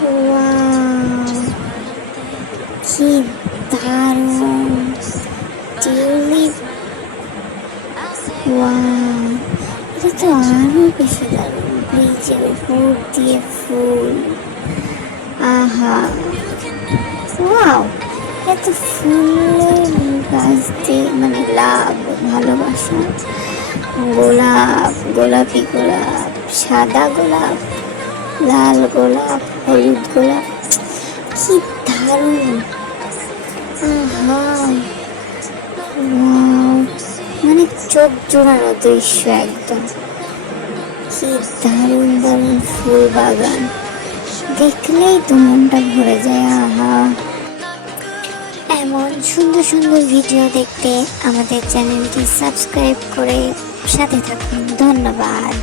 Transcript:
Wow, কি দারুণ tulip! Wow, এটা তো আরো বেশি দারুণ, ব্রিজের উপর দিয়ে ফুল। আহা, ওয়াও, এত ফুলের গাছ দিয়ে মানে লাভ, ভালোবাসা, গোলাপ, গোলাপি গোলাপ, সাদা গোলাপ, লাল গোলাপ, হলুদ গোলাপ, কি দারুণ! আহা, ওয়াও, মানে চোখ জোড়ানো দৃশ্য একদম। কি দারুণ দারুণ ফুল বাগান, দেখলেই তো মনটা ভরে যায়। আহা, এমন সুন্দর সুন্দর ভিডিও দেখতে আমাদের চ্যানেলটি সাবস্ক্রাইব করে সাথে থাকুন। ধন্যবাদ।